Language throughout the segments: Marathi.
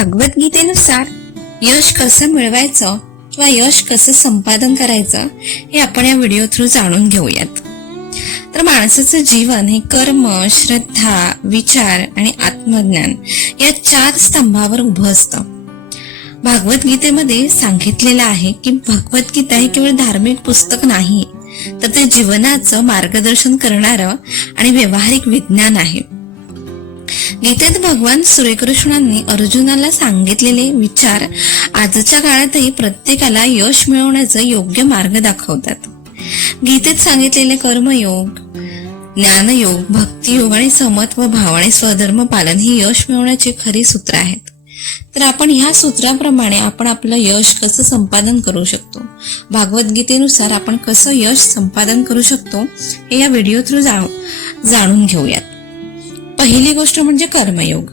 भागवत गीतेनुसार यश कसं मिळवायचं किंवा यश कसं संपादन करायचं हे आपण या व्हिडिओ थ्रू जाणून घेऊयात. तर माणसाचं जीवन हे कर्म श्रद्धा विचार आणि आत्मज्ञान या चार स्तंभावर उभं असतं. भागवत गीतेमध्ये सांगितलेलं आहे की भगवद्गीता हे केवळ धार्मिक पुस्तक नाही तर ते जीवनाचं मार्गदर्शन करणारं आणि व्यावहारिक विज्ञान आहे. गीतेत भगवान श्रीकृष्णांनी अर्जुनाला सांगितलेले विचार आजच्या काळातही प्रत्येकाला यश मिळवण्याचा योग्य मार्ग दाखवतात. गीतेत सांगितलेले कर्मयोग ज्ञानयोग भक्तियोग आणि समत्व भाव आणि स्वधर्म पालन ही यश मिळवण्याची खरी सूत्र आहेत. तर आपण ह्या सूत्राप्रमाणे आपण आपलं यश कसं संपादन करू शकतो? भागवद्गीतेनुसार आपण कसं यश संपादन करू शकतो? हे या व्हिडिओ थ्रू जाणून घेऊयात. पहिली गोष्ट म्हणजे कर्मयोग.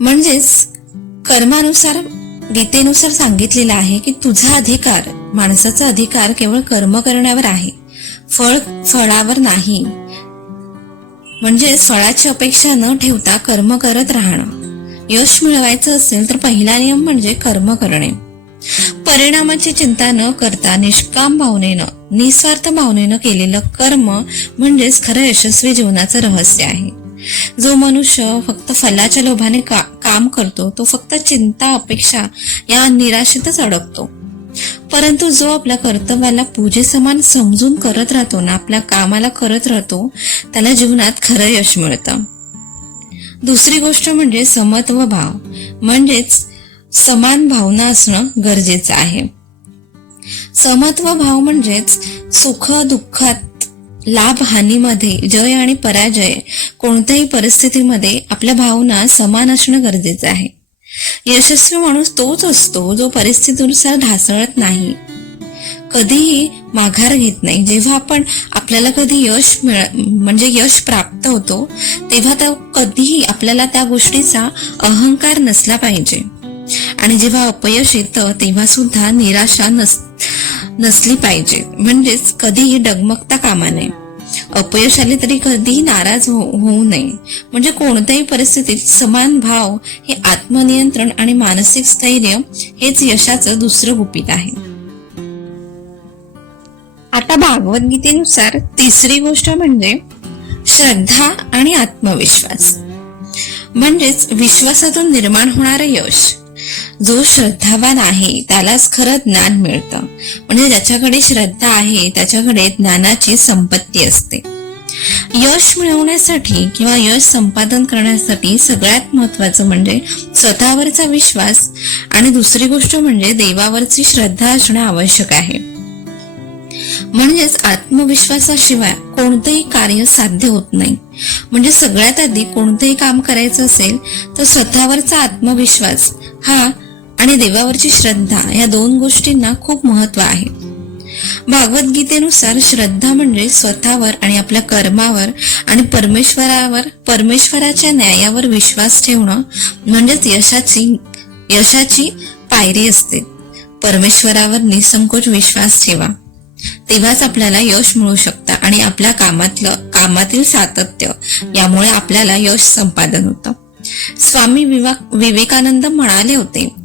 म्हणजेच कर्मानुसार गीतेनुसार सांगितलेलं आहे की तुझा अधिकार माणसाचा अधिकार केवळ कर्म करण्यावर आहे. फळ फळावर नाही. म्हणजे फळाची अपेक्षा न ठेवता कर्म करत राहणं. यश मिळवायचं असेल तर पहिला नियम म्हणजे कर्म करणे. परिणामाची चिंता न करता निष्काम भावनेनं निस्वार्थ भावनेनं केलेलं कर्म म्हणजेच खरं यशस्वी जीवनाचं रहस्य आहे. जो मनुष्य फक्त फलाच्या लोभाने का, काम करतो तो फक्त चिंता अपेक्षा या निराशेतच अडकतो. परंतु जो आपल्या कर्तव्याला पूजे समान समजून करत राहतो ना आपल्या कामाला करत राहतो त्याला जीवनात खरं यश मिळतं. दुसरी गोष्ट म्हणजे समत्व भाव म्हणजेच समान भावना असणं गरजेचं आहे. समत्व भाव म्हणजेच सुख दुःखात लाभ हानीमध्ये जय आणि पराजय कोणत्याही परिस्थितीमध्ये आपल्या भावना समान असणं गरजेचं आहे. यशस्वी माणूस तोच असतो जो परिस्थितीनुसार ढासळत नाही. कधीही माघार घेत नाही. जेव्हा आपण आपल्याला कधी यश मिळ म्हणजे यश प्राप्त होतो तेव्हा त्या कधीही आपल्याला त्या गोष्टीचा अहंकार नसला पाहिजे. आणि जेव्हा अपयश येतं तेव्हा सुद्धा निराशा नस नसली पाहिजे. म्हणजेच कधीही डगमगता कामा नये. अपयश आले तरी कधीही नाराज हो-, होऊ नये. म्हणजे कोणत्याही परिस्थितीत समान भाव हे आत्मनियंत्रण आणि मानसिक स्थैर्य हेच यशाचं दुसरं गुपित आहे. आता भागवद्गीतेनुसार तिसरी गोष्ट म्हणजे श्रद्धा आणि आत्मविश्वास. म्हणजेच विश्वासातून निर्माण होणार यश. जो श्रद्धावान आहे त्यालाच खरं ज्ञान मिळतं. म्हणजे ज्याच्याकडे श्रद्धा आहे त्याच्याकडे ज्ञानाची संपत्ती असते. यश मिळवण्यासाठी किंवा यश संपादन करण्यासाठी सगळ्यात महत्वाचं म्हणजे स्वतःवरचा विश्वास आणि दुसरी गोष्ट म्हणजे देवावरची श्रद्धा असणं आवश्यक आहे. म्हणजेच आत्मविश्वासाशिवाय कोणतंही कार्य साध्य होत नाही. म्हणजे सगळ्यात आधी कोणतंही काम करायचं असेल तर स्वतःवरचा आत्मविश्वास हा आणि देवावरची श्रद्धा या दोन गोष्टींना खूप महत्त्व आहे. भागवद्गीतेनुसार श्रद्धा म्हणजे स्वतःवर आणि आपल्या कर्मावर आणि परमेश्वरावर परमेश्वराच्या न्यायावर विश्वास ठेवणं म्हणजेच यशाची यशाची पायरी असते. परमेश्वरावर निसंकोच विश्वास ठेवा. तेव्हाच आपल्याला यश मिळू शकतं आणि आपल्या कामातलं कामातील सातत्य यामुळे आपल्याला यश संपादन होतं. स्वामी विवेकानंद म्हणाले होते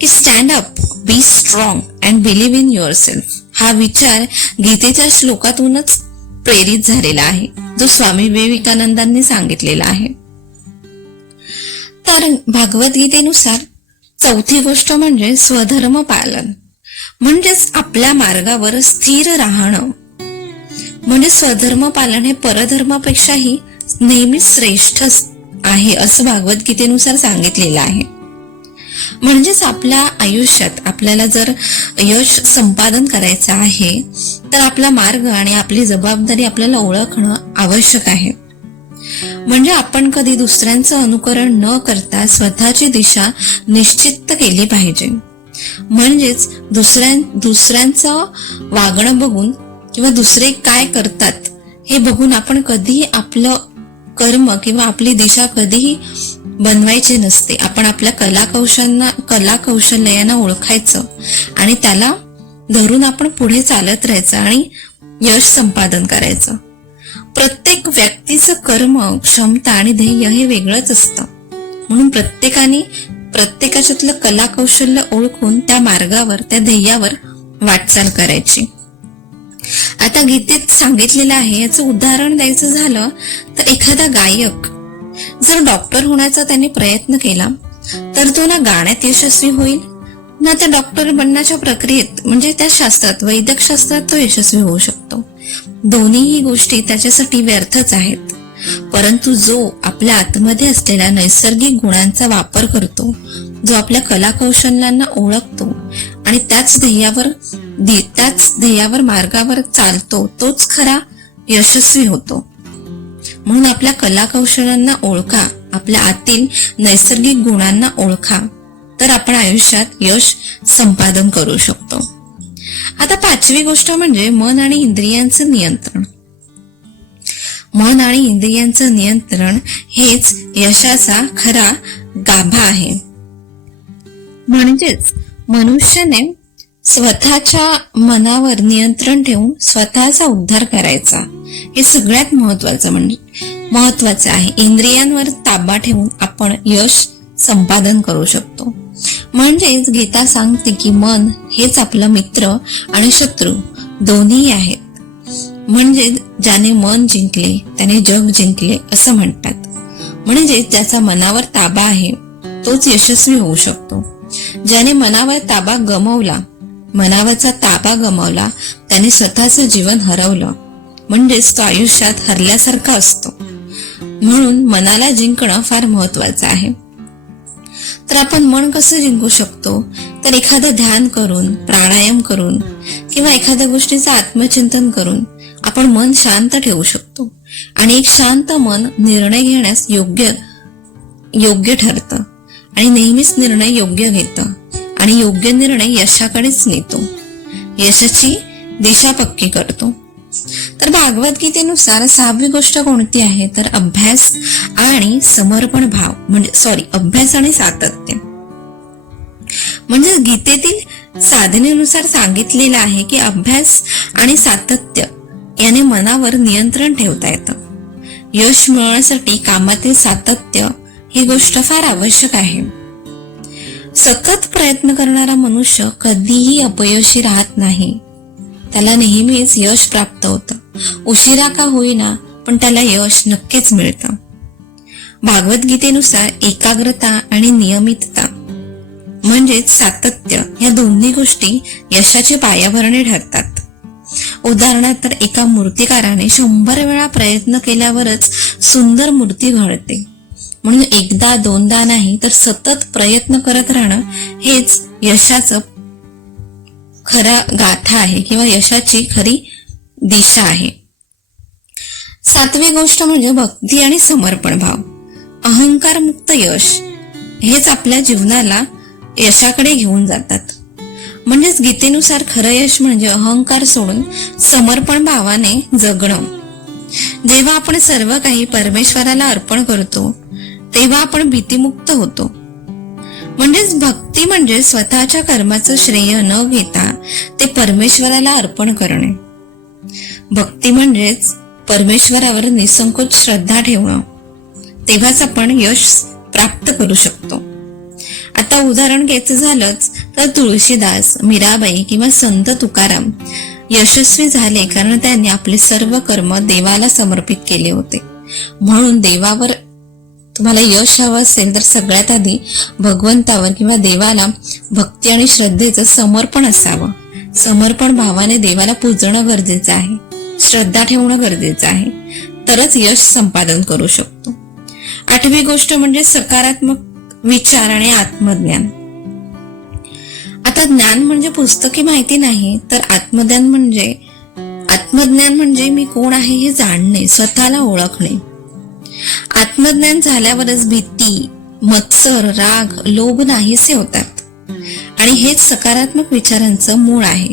की stand up be strong and believe in yourself हा विचार गीतेच्या श्लोकातूनच प्रेरित झालेला आहे जो स्वामी विवेकानंदांनी सांगितलेला आहे. तर भागवद्गीतेनुसार चौथी गोष्ट म्हणजे स्वधर्म पालन म्हणजेच आपल्या मार्गावर स्थिर राहणं. म्हणजे स्वधर्म पालन हे परधर्मापेक्षाही नेहमी श्रेष्ठ आहे असं भागवद्गीतेनुसार सांगितलेलं आहे. म्हणजेच आपल्या आयुष्यात आपल्याला जर यश संपादन करायचं आहे तर आपला मार्ग आणि आपली जबाबदारी आपल्याला ओळखणं आवश्यक आहे. म्हणजे आपण कधी दुसऱ्यांचं अनुकरण न करता स्वतःची दिशा निश्चित केली पाहिजे. म्हणजेच दुसऱ्या दुसऱ्यांचं वागणं बघून किंवा दुसरे काय करतात हे बघून आपण कधीही आपलं कर्म किंवा आपली दिशा कधीही बनवायचे नसते. आपण आपल्या कला कौशल्य कला ओळखायचं आणि त्याला धरून आपण पुढे चालत राहायचं आणि यश संपादन करायचं. प्रत्येक व्यक्तीचं कर्म क्षमता आणि ध्येय हे वेगळंच असतं. म्हणून प्रत्येकाने प्रत्येकाच्यातलं कला कौशल्य ओळखून त्या मार्गावर त्या ध्येयावर वाटचाल करायची. आता गीतेत सांगितलेलं आहे याचं उदाहरण द्यायचं झालं तर एखादा गायक जर डॉक्टर होण्याचा त्याने प्रयत्न केला तर तो ना गाण्यात यशस्वी होईल. ना त्या डॉक्टर बनण्याच्या प्रक्रियेत म्हणजे त्या शास्त्रात वैद्यक शास्त्रात तो यशस्वी होऊ शकतो. दोन्हीही गोष्टी त्याच्यासाठी व्यर्थच आहेत. परंतु जो आपल्या आतमध्ये असलेल्या नैसर्गिक गुणांचा वापर करतो जो आपल्या कला कौशल्यांना ओळखतो आणि त्याच ध्येयावर त्याच ध्येयावर मार्गावर चालतो तोच खरा यशस्वी होतो. म्हणून आपल्या कला कौशल्यांना ओळखा. आपल्या आतील नैसर्गिक गुणांना ओळखा. तर आपण आयुष्यात यश संपादन करू शकतो. आता पाचवी गोष्ट म्हणजे मन आणि इंद्रियांचं नियंत्रण. मन आणि इंद्रियांचं नियंत्रण हेच यशाचा खरा गाभा आहे. म्हणजेच मनुष्याने स्वतःच्या मनावर नियंत्रण ठेवून स्वतःचा उद्धार करायचा. हे सगळ्यात महत्वाचं म्हणजे महत्वाचं आहे. इंद्रियांवर ताबा ठेवून आपण यश संपादन करू शकतो. म्हणजेच गीता सांगते की मन हेच आपलं मित्र आणि शत्रू दोन्ही आहेत. म्हणजे ज्याने मन जिंकले त्याने जग जिंकले असं म्हणतात. म्हणजे ज्याचा मनावर ताबा आहे तोच यशस्वी होऊ शकतो. ज्याने मनावर ताबा गमवला मनावरचा ताबा गमावला त्याने स्वतःचं जीवन हरवलं म्हणजेच तो आयुष्यात हरल्यासारखा असतो. म्हणून मनाला जिंकणं फार महत्वाचं आहे. तर आपण मन कसं जिंकू शकतो? तर एखादं ध्यान करून प्राणायाम करून किंवा एखाद्या गोष्टीचं आत्मचिंतन करून आपण मन शांत ठेवू शकतो. आणि एक शांत मन निर्णय घेण्यास योग्य योग्य ठरतं. आणि नेहमीच निर्णय योग्य घेतं. आणि योग्य निर्णय यशाकडेच नेतो. यशाची दिशा पक्की करतो. तर भागवत गीतेनुसार सहावी गोष्ट कोणती आहे? तर अभ्यास आणि समर्पण भाव. म्हणजे सॉरी अभ्यास आणि सातत्य. म्हणजे गीतेतील साधनेनुसार सांगितलेलं आहे की अभ्यास आणि सातत्य याने मनावर नियंत्रण ठेवता येतं. यश मिळवण्यासाठी कामातील सातत्य ही गोष्ट फार आवश्यक आहे. सतत प्रयत्न करणारा मनुष्य कधीही अपयशी राहत नाही. त्याला नेहमीच यश प्राप्त होतं. उशिरा का होईना पण त्याला यश नक्कीच मिळतं. भागवत गीतेनुसार एकाग्रता आणि नियमितता म्हणजेच सातत्य या दोन्ही गोष्टी यशाची पायाभरणी ठरतात. उदाहरणार्थ तर एका मूर्तिकाराने शंभर वेळा प्रयत्न केल्यावरच सुंदर मूर्ती घडते. म्हणून एकदा दोनदा नाही तर सतत प्रयत्न करत राहणं हेच यशाचं खरा गाथा आहे किंवा यशाची खरी दिशा आहे. सातवी गोष्ट म्हणजे भक्ती आणि समर्पण भाव. अहंकार मुक्त यश हेच आपल्या जीवनाला यशाकडे घेऊन जातात. म्हणजेच गीतेनुसार खरं यश म्हणजे अहंकार सोडून समर्पण भावाने जगणं. जेव्हा आपण सर्व काही परमेश्वराला अर्पण करतो तेव्हा आपण भीतीमुक्त होतो. म्हणजेच भक्ती म्हणजे स्वतःच्या कर्माचं श्रेय न घेता ते परमेश्वराला अर्पण करणे. भक्ती म्हणजेच परमेश्वरावर निसंकोच श्रद्धा ठेवणं. तेव्हाच आपण यश प्राप्त करू शकतो. आता उदाहरण घ्यायचं झालंच तर तुळशीदास मीराबाई किंवा संत तुकाराम यशस्वी झाले कारण त्यांनी आपले सर्व कर्म देवाला समर्पित केले होते. म्हणून देवावर तुम्हाला यश हवं असेल तर सगळ्यात आधी भगवंतावर किंवा देवाला भक्ती आणि श्रद्धेचं समर्पण असावं. समर्पण भावाने देवाला पूजणं गरजेचं आहे. श्रद्धा ठेवणं गरजेचं आहे. तरच यश संपादन करू शकतो. आठवी गोष्ट म्हणजे सकारात्मक विचार आणि आत्मज्ञान. आता ज्ञान म्हणजे पुस्तकी माहिती नाही तर आत्मज्ञान म्हणजे आत्मज्ञान म्हणजे मी कोण आहे हे जाणणे स्वतःला ओळखणे. आत्मज्ञान झाल्यावरच भीती मत्सर राग लोभ नाहीसे होतात. आणि हेच सकारात्मक विचारांचं मूळ आहे.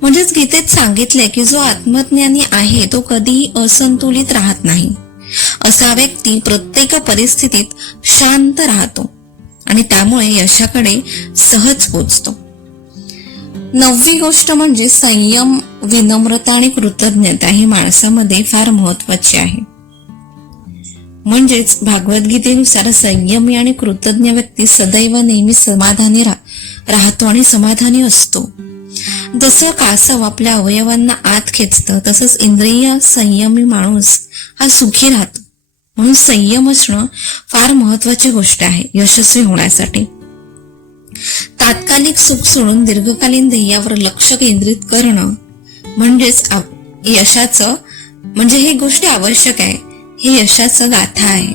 म्हणजेच गीतेत सांगितले की जो आत्मज्ञानी आहे तो कधीही असंतुलित राहत नाही. असा व्यक्ती प्रत्येक परिस्थितीत शांत राहतो आणि त्यामुळे यशाकडे सहज पोचतो. नववी गोष्ट म्हणजे संयम विनम्रता आणि कृतज्ञता ही माणसामध्ये फार महत्वाची आहे. म्हणजेच भागवद्गीतेनुसार संयमी आणि कृतज्ञ व्यक्ती सदैव नेहमी समाधानी राहतो आणि समाधानी असतो. जसं कासव आपल्या अवयवांना आत खेचतं तसंच इंद्रिय संयमी माणूस हा सुखी राहतो. म्हणून संयम असणं फार महत्वाची गोष्ट आहे यशस्वी होण्यासाठी. तात्कालिक सुख सोडून दीर्घकालीन ध्येयावर लक्ष केंद्रित करणं म्हणजेच यशाचं म्हणजे ही गोष्ट आवश्यक आहे. हे यशाचं गाथा आहे.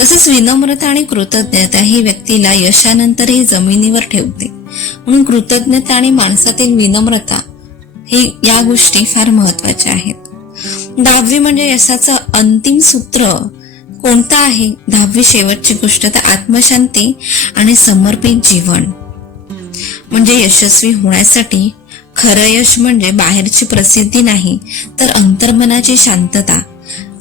तसंच विनम्रता आणि कृतज्ञता ही व्यक्तीला यशानंतरही जमिनीवर ठेवते. म्हणून कृतज्ञता आणि माणसातील विनम्रता ही या गोष्टी फार महत्त्वाच्या आहेत. दहावी म्हणजे यशाचं अंतिम सूत्र कोणतं आहे? दहावी शेवटची गोष्ट तर आत्मशांती आणि समर्पित जीवन. म्हणजे यशस्वी होण्यासाठी खरं यश म्हणजे बाहेरची प्रसिद्धी नाही तर अंतर्मनाची शांतता.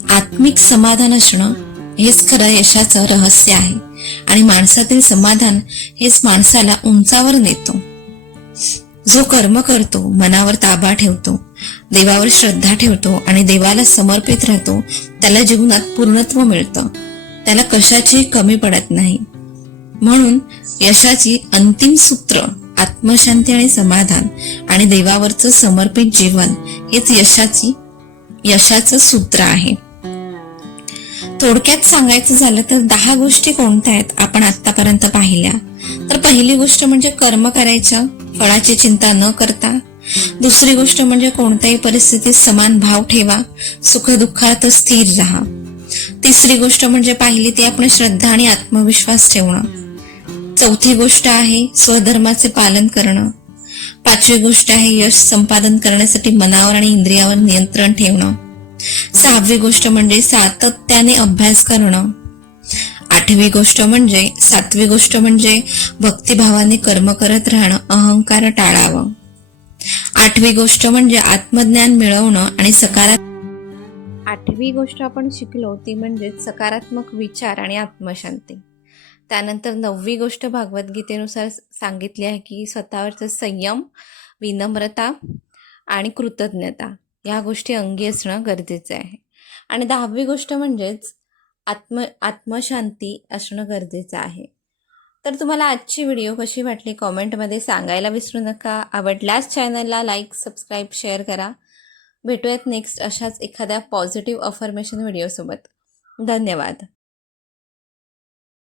आत्मिक समाधान असणं हेच खरं यशाचं रहस्य आहे. आणि माणसातील समाधान हेच माणसाला उंचावर नेतो. जो कर्म करतो मनावर ताबा ठेवतो देवावर श्रद्धा ठेवतो आणि देवाला समर्पित राहतो त्याला जीवनात पूर्णत्व मिळतं. त्याला कशाची कमी पडत नाही. म्हणून यशाची अंतिम सूत्र आत्मशांती आणि समाधान आणि देवावरचं समर्पित जीवन हेच यशाची यशाचं सूत्र आहे. थोडक्यात सांगायचं झालं तर दहा गोष्टी कोणत्या आहेत आपण आतापर्यंत पाहिल्या? तर पहिली गोष्ट म्हणजे कर्म करायचं फळाची चिंता न करता. दुसरी गोष्ट म्हणजे कोणत्याही परिस्थितीत समान भाव ठेवा सुखदुःखात स्थिर राहा. तिसरी गोष्ट म्हणजे पाहिली ती आपण श्रद्धा आणि आत्मविश्वास ठेवणं. चौथी गोष्ट आहे स्वधर्माचे पालन करणं. पाचवी गोष्ट आहे यश संपादन करण्यासाठी मनावर आणि इंद्रियावर नियंत्रण ठेवणं. सहावी गोष्ट म्हणजे सातत्याने अभ्यास करणं. आठवी गोष्ट म्हणजे सातवी गोष्ट म्हणजे भक्तिभावाने कर्म करत राहणं अहंकार टाळावं. आठवी गोष्ट म्हणजे आत्मज्ञान मिळवणं आणि सकारात्मक आठवी गोष्ट आपण शिकलो ती म्हणजे सकारात्मक विचार आणि आत्मशांती. त्यानंतर नववी गोष्ट भागवद्गीतेनुसार सांगितली आहे की स्वतःवरचं संयम विनम्रता आणि कृतज्ञता. ह्या गोष्टी अंगी असणं गरजेचं आहे. आणि दहावी गोष्ट म्हणजेच आत्म आत्मशांती असणं गरजेचं आहे. तर तुम्हाला आजची व्हिडिओ कशी वाटली कॉमेंटमध्ये सांगायला विसरू नका. आवडल्यास चॅनलला लाईक सबस्क्राईब शेअर करा. भेटूयात नेक्स्ट अशाच एखाद्या पॉझिटिव्ह अफर्मेशन व्हिडिओसोबत. धन्यवाद.